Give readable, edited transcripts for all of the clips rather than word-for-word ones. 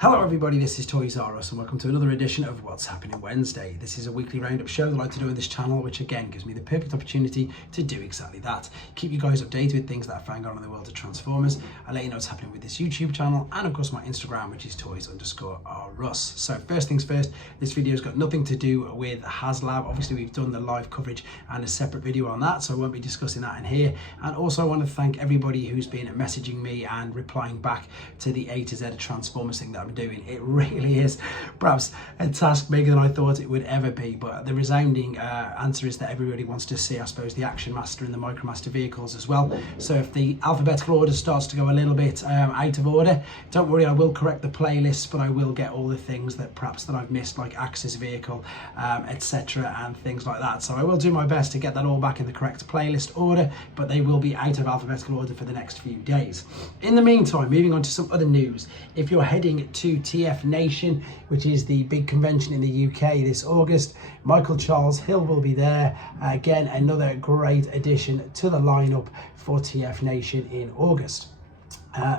Hello everybody, this is threezero and welcome to another edition of What's Happening Wednesday. This is a weekly roundup show that I like to do on this channel, which again gives me the perfect opportunity to do exactly that. Keep you guys updated with things that are going on in the world of Transformers. I let you know what's happening with this YouTube channel and of course my Instagram, which is toys_rus. So first things first, this video's got nothing to do with haslab. Obviously we've done the live coverage and a separate video on that, so I won't be discussing that in here. And also I want to thank everybody who's been messaging me and replying back to the A to Z Transformers thing that I'm doing. It really is perhaps a task bigger than I thought it would ever be, but the resounding answer is that everybody wants to see, I suppose, the Action Master and the Micromaster vehicles as well. So if the alphabetical order starts to go a little bit out of order, don't worry, I will correct the playlist, but I will get all the things that perhaps that I've missed, like Axis vehicle, etc. and things like that. So I will do my best to get that all back in the correct playlist order, but they will be out of alphabetical order for the next few days. In the meantime, moving on to some other news. If you're heading to TF Nation, which is the big convention in the UK this August, Michael Charles Hill will be there. Again, another great addition to the lineup for TF Nation in August.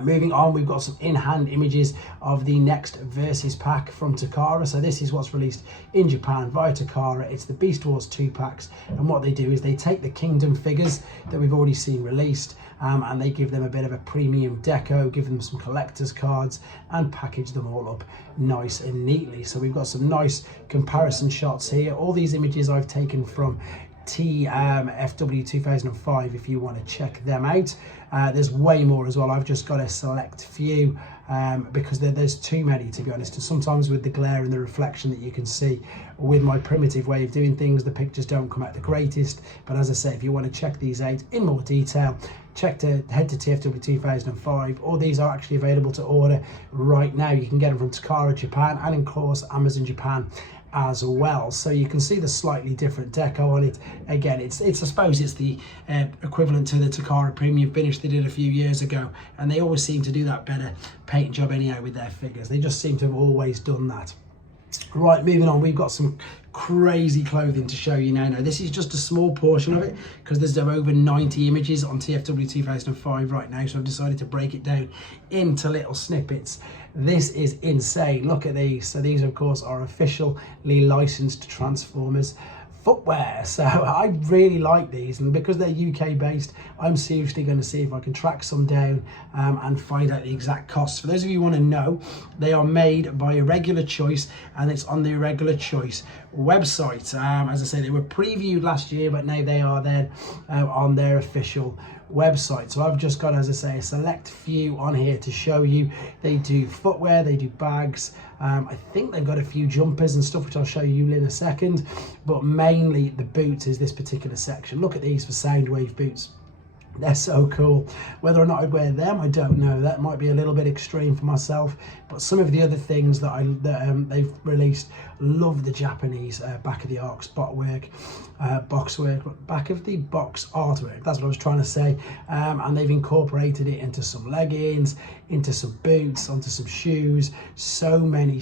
Moving on, we've got some in-hand images of the next Versus pack from Takara. So this is what's released in Japan via Takara. It's the Beast Wars 2 packs, and what they do is they take the Kingdom figures that we've already seen released, and they give them a bit of a premium deco, give them some collector's cards and package them all up nice and neatly. So we've got some nice comparison shots here. All these images I've taken from FW 2005 if you want to check them out. There's way more as well. I've just got a select few because there's too many, to be honest, and sometimes with the glare and the reflection that you can see with my primitive way of doing things, the pictures don't come out the greatest. But as I say, if you want to check these out in more detail, head to TFW 2005, or these are actually available to order right now. You can get them from Takara Japan and of course Amazon Japan as well. So you can see the slightly different deco on it. Again, it's I suppose it's the equivalent to the Takara premium finish they did a few years ago, and they always seem to do that better paint job anyhow with their figures. They just seem to have always done that. Right, moving on, we've got some crazy clothing to show you now. Now this is just a small portion of it because there's over 90 images on TFW 2005 right now, so I've decided to break it down into little snippets. This is insane. Look at these. So these of course are officially licensed Transformers footwear. So I really like these, and because they're UK based, I'm seriously going to see if I can track some down and find out the exact costs. For those of you who want to know, they are made by Irregular Choice, and it's on the Irregular Choice website. As I say, they were previewed last year, but now they are then on their official website. So I've just got, as I say, a select few on here to show you. They do footwear, they do bags, I think they've got a few jumpers and stuff, which I'll show you in a second, but mainly the boots is this particular section. Look at these for Soundwave boots. They're so cool. Whether or not I'd wear them, I don't know. That might be a little bit extreme for myself, but some of the other things that they've released, love the Japanese back of the box artwork. That's what I was trying to say. And they've incorporated it into some leggings, into some boots, onto some shoes. So many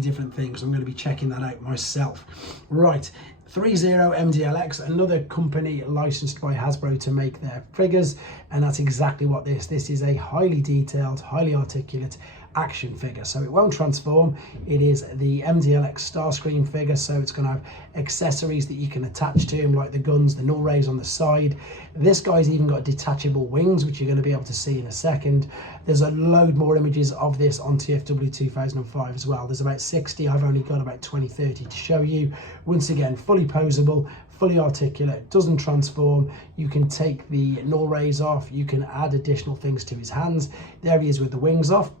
different things. I'm going to be checking that out myself. Right. threezero mdlx, another company licensed by Hasbro to make their figures, and that's exactly what this is. A highly detailed, highly articulate action figure. So it won't transform. It is the mdlx Starscream figure, so it's going to have accessories that you can attach to him, like the guns, the null rays on the side. This guy's even got detachable wings, which you're going to be able to see in a second. There's a load more images of this on TFW 2005 as well. There's about 60. I've only got about 20-30 to show you. Once again, fully posable, fully articulate, doesn't transform. You can take the null rays off, you can add additional things to his hands. There he is with the wings off.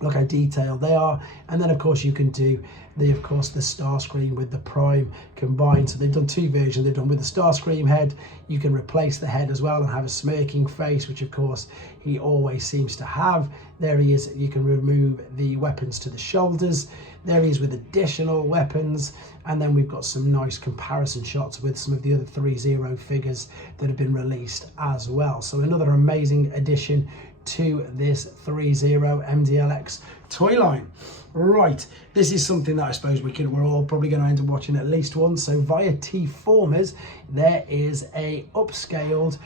Look how detailed they are. And then of course you can do the Starscream with the Prime combined. So they've done two versions. They've done with the Starscream head. You can replace the head as well and have a smirking face, which of course he always seems to have. There he is. You can remove the weapons to the shoulders. There he is with additional weapons. And then we've got some nice comparison shots with some of the other threezero figures that have been released as well. So another amazing addition to this threezero mdlx toy line. Right, this is something that I suppose we're all probably going to end up watching at least once. So via T-Formers, there is a upscaled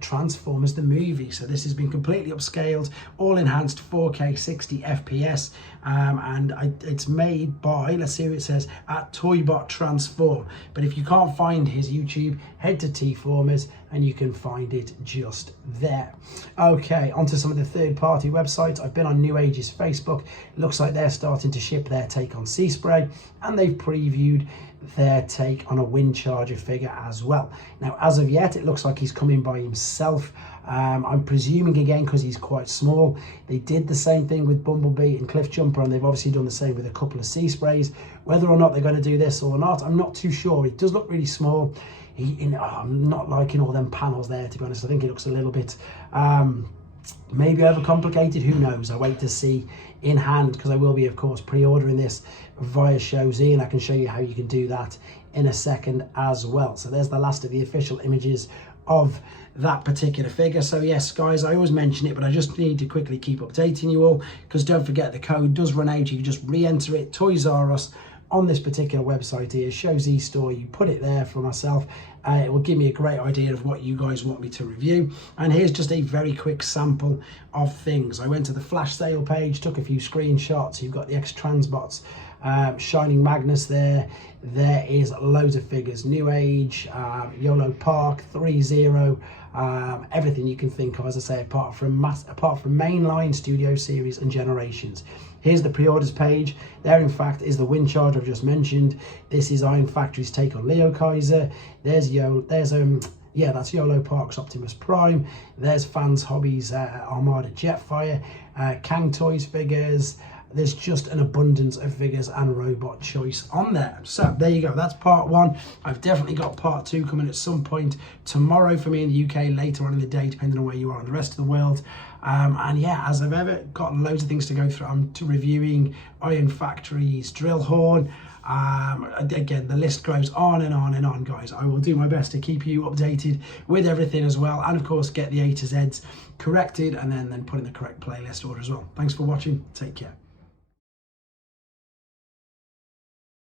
Transformers the movie. So this has been completely upscaled, all enhanced 4K 60 FPS, and it's made by, let's see what it says, at Toybot Transform. But if you can't find his YouTube, head to T-Formers and you can find it just there. Okay, onto some of the third-party websites. I've been on Newage's Facebook. It looks like they're starting to ship their take on Sea Spray, and they've previewed their take on a Wind Charger figure as well. Now, as of yet, it looks like he's coming by himself. I'm presuming, again, because he's quite small. They did the same thing with Bumblebee and Cliff Jumper, and they've obviously done the same with a couple of Sea Sprays. Whether or not they're going to do this or not, I'm not too sure. It does look really small. I'm not liking all them panels there, to be honest. I think it looks a little bit maybe overcomplicated. Who knows? I wait to see in hand, because I will be, of course, pre-ordering this via Show Z, and I can show you how you can do that in a second as well. So there's the last of the official images of that particular figure. So yes, guys, I always mention it, but I just need to quickly keep updating you all, because don't forget, the code does run out. You just re-enter it, Toys R Us, on this particular website here, Show Z Store. You put it there for myself. It will give me a great idea of what you guys want me to review. And here's just a very quick sample of things. I went to the flash sale page, took a few screenshots. You've got the X-Transbots, Shining Magnus there. There is loads of figures, Newage, YOLO Park, threezero, everything you can think of, as I say, apart from mainline, Studio Series and Generations. Here's the pre-orders page. There, in fact, is the Wind Charger I've just mentioned. This is Iron Factory's take on Leo Kaiser. That's YOLO Park's Optimus Prime. There's Fans Hobbies Armada Jetfire, Kang Toys figures. There's just an abundance of figures and robot choice on there. So there you go, that's part one. I've definitely got part two coming at some point tomorrow for me in the UK, later on in the day, depending on where you are in the rest of the world. And yeah, as I've ever got loads of things to go through, I'm reviewing Iron Factory's Drill Horn. Again, the list goes on and on and on, guys. I will do my best to keep you updated with everything as well, and of course get the A to Zs corrected, and then put in the correct playlist order as well. Thanks for watching, take care.